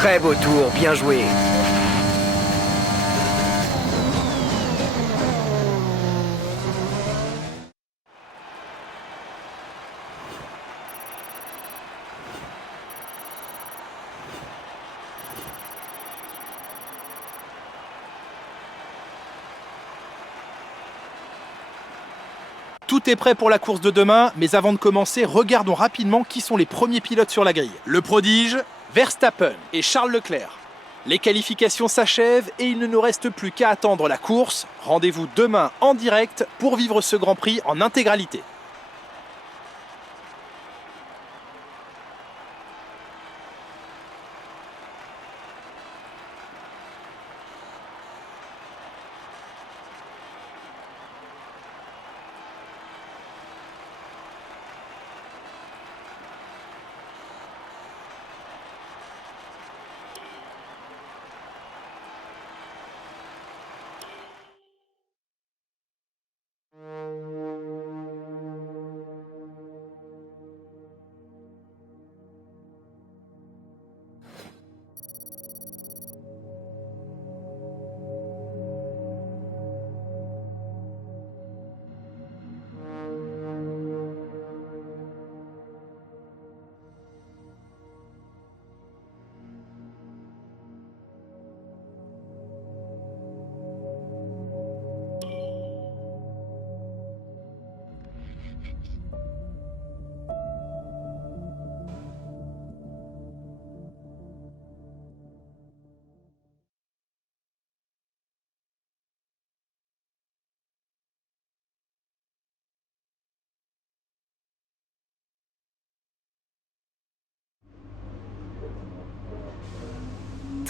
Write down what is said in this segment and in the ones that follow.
Très beau tour, bien joué. Tout est prêt pour la course de demain, mais avant de commencer, regardons rapidement qui sont les premiers pilotes sur la grille. Le prodige, Verstappen et Charles Leclerc. Les qualifications s'achèvent et il ne nous reste plus qu'à attendre la course. Rendez-vous demain en direct pour vivre ce Grand Prix en intégralité.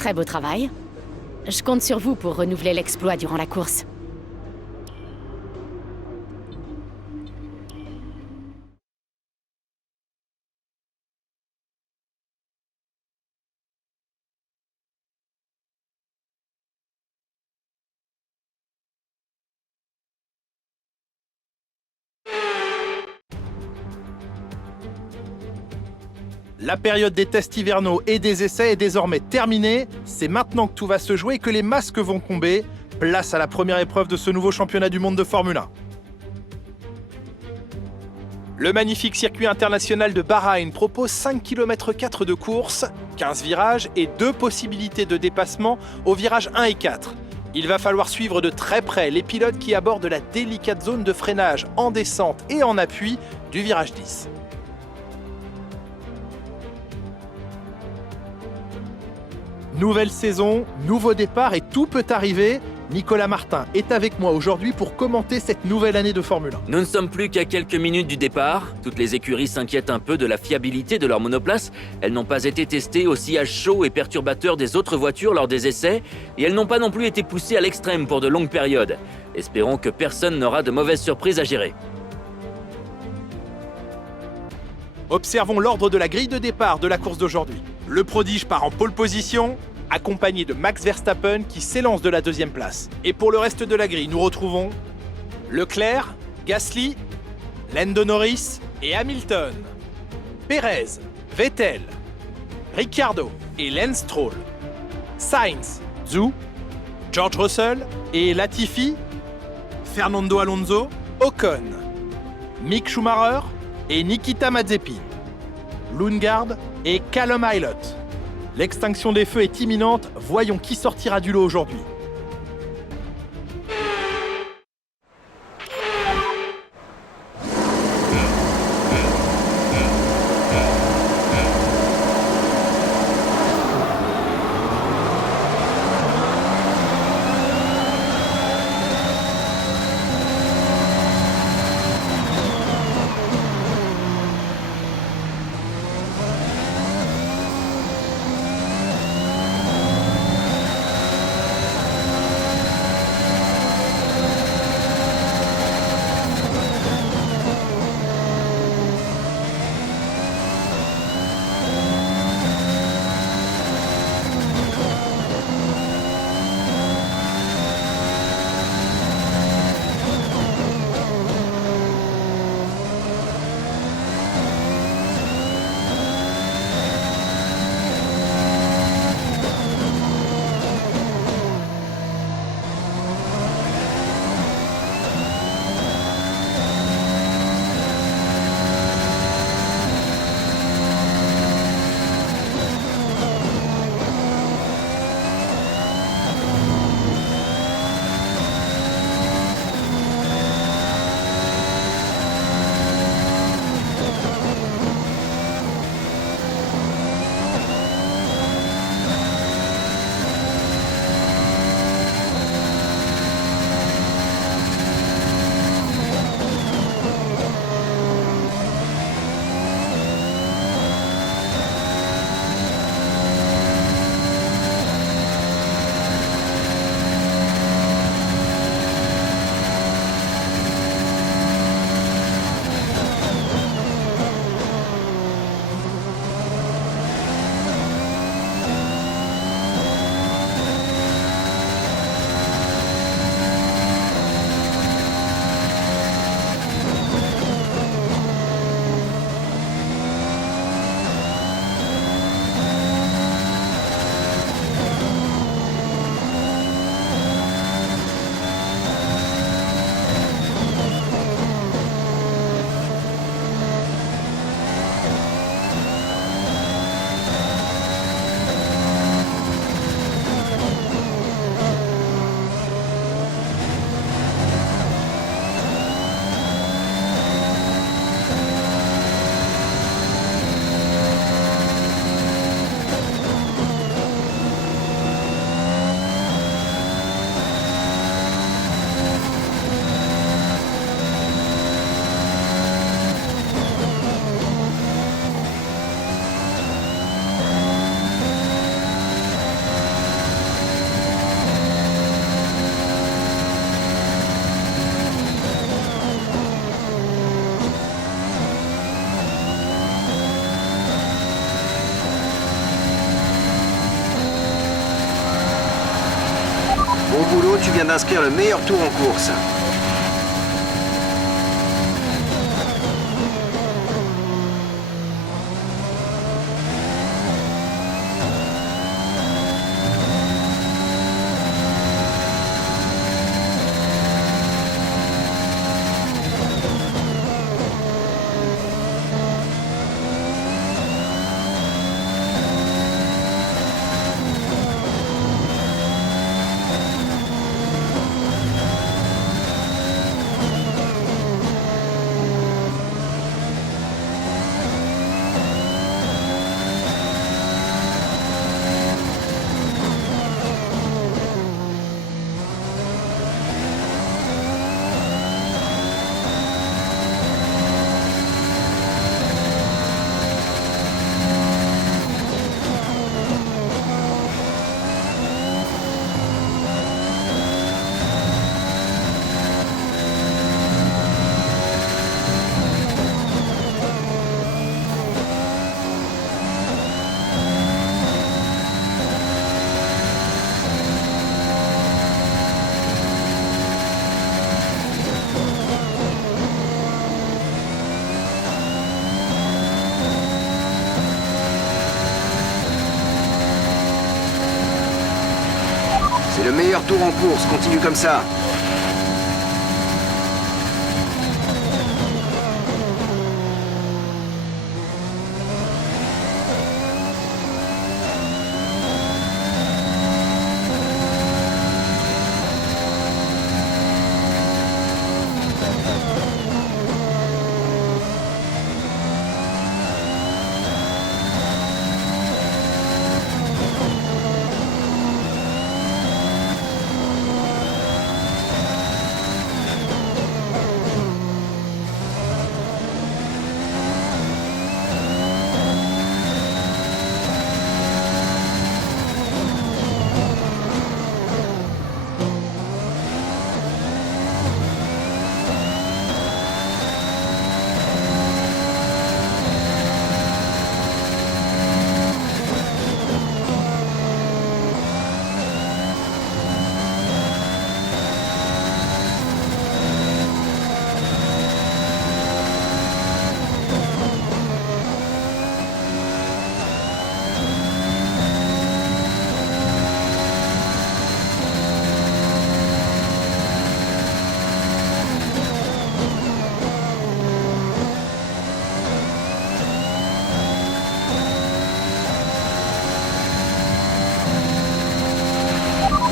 Très beau travail. Je compte sur vous pour renouveler l'exploit durant la course. La période des tests hivernaux et des essais est désormais terminée. C'est maintenant que tout va se jouer et que les masques vont tomber. Place à la première épreuve de ce nouveau championnat du monde de Formule 1. Le magnifique circuit international de Bahreïn propose 5,4 km de course, 15 virages et 2 possibilités de dépassement aux virages 1 et 4. Il va falloir suivre de très près les pilotes qui abordent la délicate zone de freinage en descente et en appui du virage 10. Nouvelle saison, nouveau départ et tout peut arriver. Nicolas Martin est avec moi aujourd'hui pour commenter cette nouvelle année de Formule 1. Nous ne sommes plus qu'à quelques minutes du départ. Toutes les écuries s'inquiètent un peu de la fiabilité de leurs monoplaces. Elles n'ont pas été testées au sillage chaud et perturbateur des autres voitures lors des essais. Et elles n'ont pas non plus été poussées à l'extrême pour de longues périodes. Espérons que personne n'aura de mauvaises surprises à gérer. Observons l'ordre de la grille de départ de la course d'aujourd'hui. Le prodige part en pole position, accompagné de Max Verstappen qui s'élance de la deuxième place. Et pour le reste de la grille, nous retrouvons Leclerc, Gasly, Lando Norris et Hamilton, Perez, Vettel, Ricciardo et Lance Stroll, Sainz, Zhou, George Russell et Latifi, Fernando Alonso, Ocon, Mick Schumacher et Nikita Mazepin, Lundgaard et Callum Ilott. L'extinction des feux est imminente, voyons qui sortira du lot aujourd'hui. Bon boulot, tu viens d'inscrire le meilleur tour en course. C'est le meilleur tour en course, continue comme ça.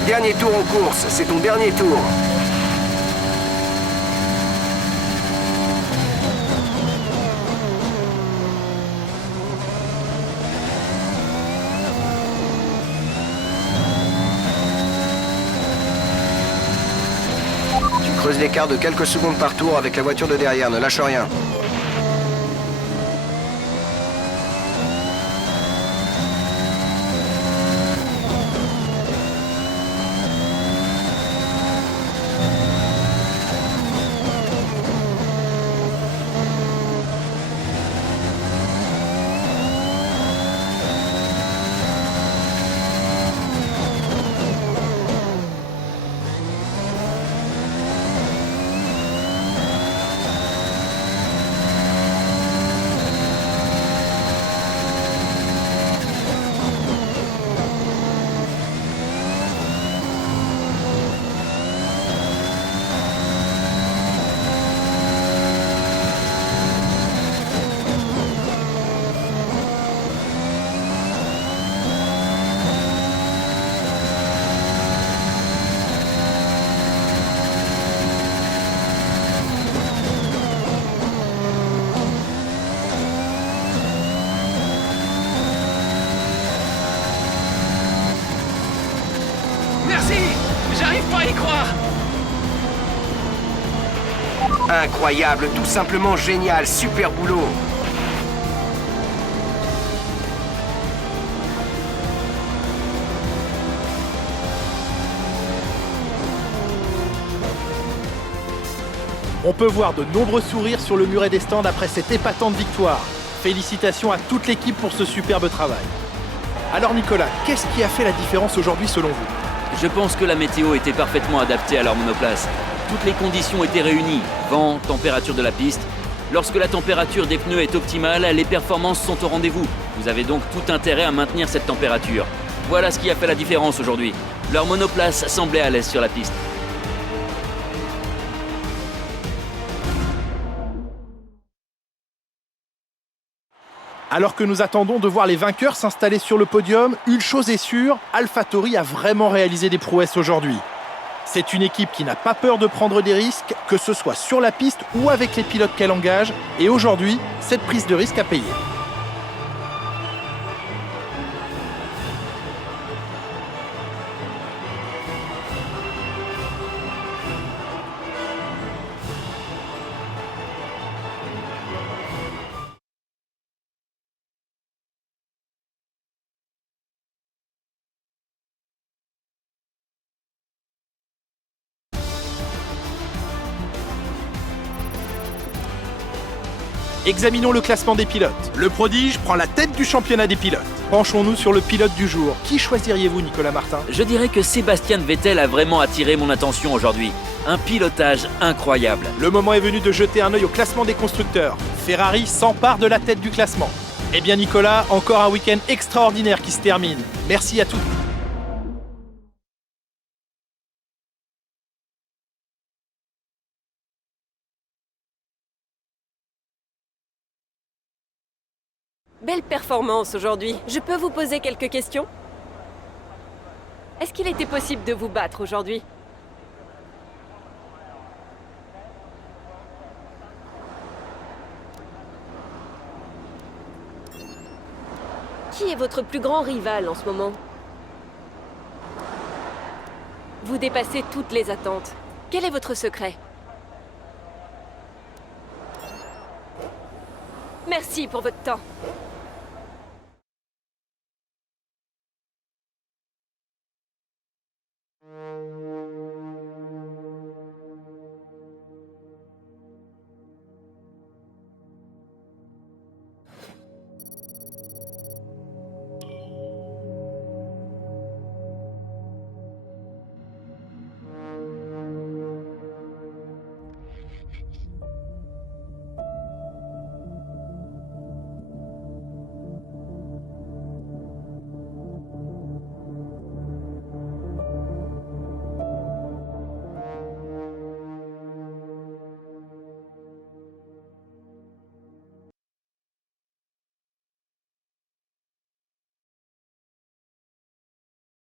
Dernier tour en course, c'est ton dernier tour. Tu creuses l'écart de quelques secondes par tour avec la voiture de derrière, ne lâche rien. J'arrive pas à y croire. Incroyable, tout simplement génial, super boulot. On peut voir de nombreux sourires sur le muret des stands après cette épatante victoire. Félicitations à toute l'équipe pour ce superbe travail. Alors Nicolas, qu'est-ce qui a fait la différence aujourd'hui selon vous ? Je pense que la météo était parfaitement adaptée à leur monoplace. Toutes les conditions étaient réunies, vent, température de la piste. Lorsque la température des pneus est optimale, les performances sont au rendez-vous. Vous avez donc tout intérêt à maintenir cette température. Voilà ce qui a fait la différence aujourd'hui. Leur monoplace semblait à l'aise sur la piste. Alors que nous attendons de voir les vainqueurs s'installer sur le podium, une chose est sûre, AlphaTauri a vraiment réalisé des prouesses aujourd'hui. C'est une équipe qui n'a pas peur de prendre des risques, que ce soit sur la piste ou avec les pilotes qu'elle engage, et aujourd'hui, cette prise de risque a payé. Examinons le classement des pilotes. Le prodige prend la tête du championnat des pilotes. Penchons-nous sur le pilote du jour. Qui choisiriez-vous, Nicolas Martin? Je dirais que Sébastien Vettel a vraiment attiré mon attention aujourd'hui. Un pilotage incroyable. Le moment est venu de jeter un œil au classement des constructeurs. Ferrari s'empare de la tête du classement. Eh bien Nicolas, encore un week-end extraordinaire qui se termine. Merci à tous. Belle performance aujourd'hui. Je peux vous poser quelques questions? Est-ce qu'il était possible de vous battre aujourd'hui? Qui est votre plus grand rival en ce moment? Vous dépassez toutes les attentes. Quel est votre secret? Merci pour votre temps.